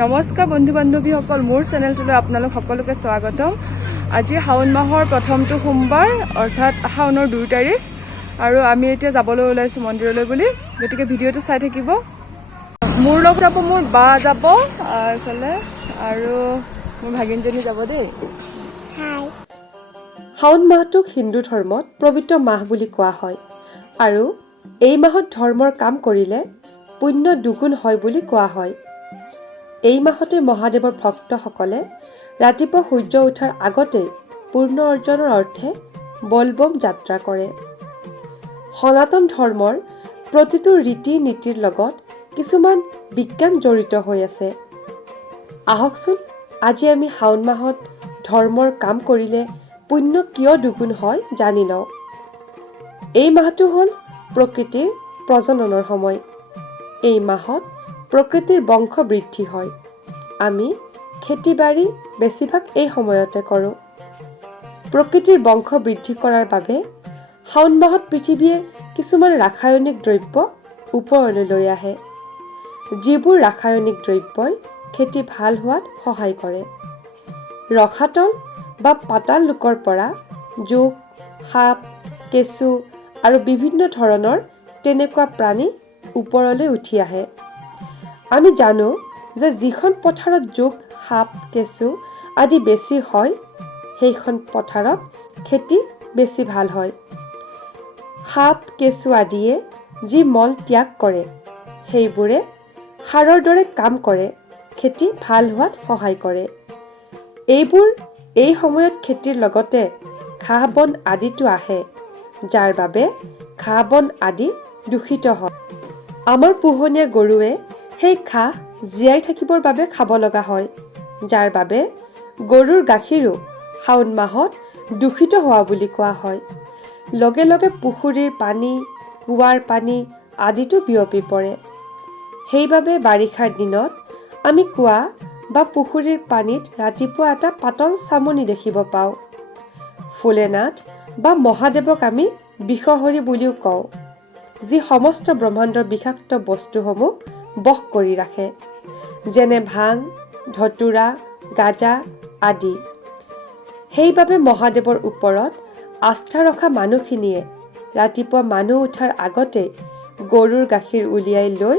নমস্কাৰ বন্ধু বান্ধৱীসকল, মোৰ চেনেলটোলৈ আপোনালোক সকলোকে স্বাগতম। আজি শাওন মাহৰ প্ৰথমটো সোমবাৰ, অৰ্থাৎ শাওনৰ 2 তাৰিখ, আৰু আমি এতিয়া যাবলৈ ওলাইছোঁ মন্দিৰলৈ বুলি। গতিকে ভিডিঅ'টো চাই থাকিব। মোৰ লগত যাব, মোৰ বা যাব এইফালে, আৰু মোৰ ভাগিনজনী যাব দেই। শাওন মাহটোক হিন্দু ধৰ্মত পবিত্ৰ মাহ বুলি কোৱা হয়, আৰু এই মাহত ধৰ্মৰ কাম কৰিলে পুণ্য দুগুণ হয় বুলি কোৱা হয়। এই মাহতে মহাদেৱৰ ভক্তসকলে ৰাতিপুৱা সূৰ্য উঠাৰ আগতেই পূৰ্ণ অৰ্জনৰ অৰ্থে বলবম যাত্ৰা কৰে। সনাতন ধৰ্মৰ প্ৰতিটো ৰীতি নীতিৰ লগত কিছুমান বিজ্ঞান জড়িত হৈ আছে। আহকচোন আজি আমি শাওন মাহত ধৰ্মৰ কাম কৰিলে পুণ্য কিয় দুগুণ হয় জানি লওঁ। এই মাহটো হ'ল প্ৰকৃতিৰ প্ৰজননৰ সময়। এই মাহত প্ৰকৃতিৰ বংশ বৃদ্ধি হয়। আমি খেতি বাৰী বেছিভাগ এই সময়তে কৰোঁ। প্ৰকৃতিৰ বংশ বৃদ্ধি কৰাৰ বাবে শাওন মাহত পৃথিৱীয়ে কিছুমান ৰাসায়নিক দ্ৰব্য ওপৰলৈ লৈ আহে, যিবোৰ ৰাসায়নিক দ্ৰব্যই খেতি ভাল হোৱাত সহায় কৰে। ৰসাতল বা পাতাল লোকৰ পৰা জোক, সাপ, কেঁচু আৰু বিভিন্ন ধৰণৰ তেনেকুৱা প্ৰাণী ওপৰলৈ উঠি আহে। আমি জানো যে যিখন পথাৰত জোক, সাপ, কেঁচু আদি বেছি হয়, সেইখন পথাৰত খেতি বেছি ভাল হয়। সাপ, কেঁচু আদিয়ে যি মল ত্যাগ কৰে, সেইবোৰে সাৰৰ দৰে কাম কৰে, খেতি ভাল হোৱাত সহায় কৰে। এইবোৰ এই সময়ত খেতিৰ লগতে ঘাঁহ বন আদিতো আহে, যাৰ বাবে ঘাঁহ বন আদি দূষিত হয়। আমাৰ পোহনীয়া গৰুৱে সেই ঘাঁহ জীয়াই থাকিবৰ বাবে খাব লগা হয়, যাৰ বাবে গৰুৰ গাখীৰো শাওন মাহত দূষিত হোৱা বুলি কোৱা হয়। লগে লগে পুখুৰীৰ পানী, কুঁৱাৰ পানী আদিতো বিয়পি পৰে। সেইবাবে বাৰিষাৰ দিনত আমি কুঁৱা বা পুখুৰীৰ পানীত ৰাতিপুৱা এটা পাতল চামনি দেখিব পাওঁ। ভোলেনাথ বা মহাদেৱক আমি বিষহৰি বুলিও কওঁ, যি সমস্ত ব্ৰহ্মাণ্ডৰ বিষাক্ত বস্তুসমূহ বশ কৰি ৰাখে, যেনে ভাং, ধতুৰা, গাজা আদি। সেইবাবে মহাদেৱৰ ওপৰত আস্থা ৰখা মানুহখিনিয়ে ৰাতিপুৱা মানুহ উঠাৰ আগতে গৰুৰ গাখীৰ উলিয়াই লৈ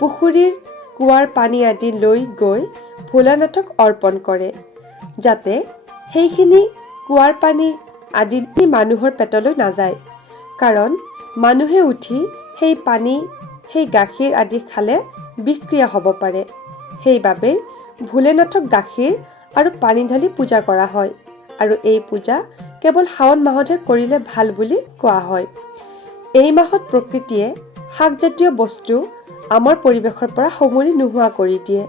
পুখুৰীৰ কুঁৱাৰ পানী আদি লৈ গৈ ভোলানাথক অৰ্পণ কৰে, যাতে সেইখিনি কুঁৱাৰ পানী আদি মানুহৰ পেটলৈ নাযায়। কাৰণ মানুহে উঠি সেই পানী, সেই গাখীৰ আদি খালে বিষক্ৰিয়া হ'ব পাৰে। সেইবাবেই ভোলেনাথক গাখীৰ আৰু পানী ঢালি পূজা কৰা হয়, আৰু এই পূজা কেৱল শাওন মাহতহে কৰিলে ভাল বুলি কোৱা হয়। এই মাহত প্ৰকৃতিয়ে শাকজাতীয় বস্তু আমাৰ পৰিৱেশৰ পৰা সমূলি নোহোৱা কৰি দিয়ে,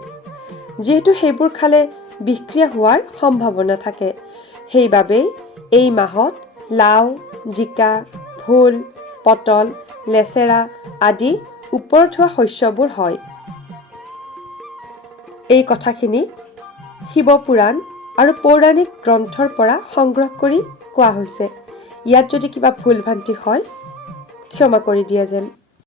যিহেতু সেইবোৰ খালে বিষক্ৰিয়া হোৱাৰ সম্ভাৱনা থাকে। সেইবাবেই এই মাহত লাও, জিকা, ভোল, পটল, লেচেৰা আদি ওপৰত হোৱা শস্যবোৰ হয়। এই কথাখিনি শিৱপুৰাণ আৰু পৌৰাণিক গ্ৰন্থৰ পৰা সংগ্ৰহ কৰি কোৱা হৈছে। ইয়াত যদি কিবা ভুল ভ্ৰান্তি হয় ক্ষমা কৰি দিয়া যেন।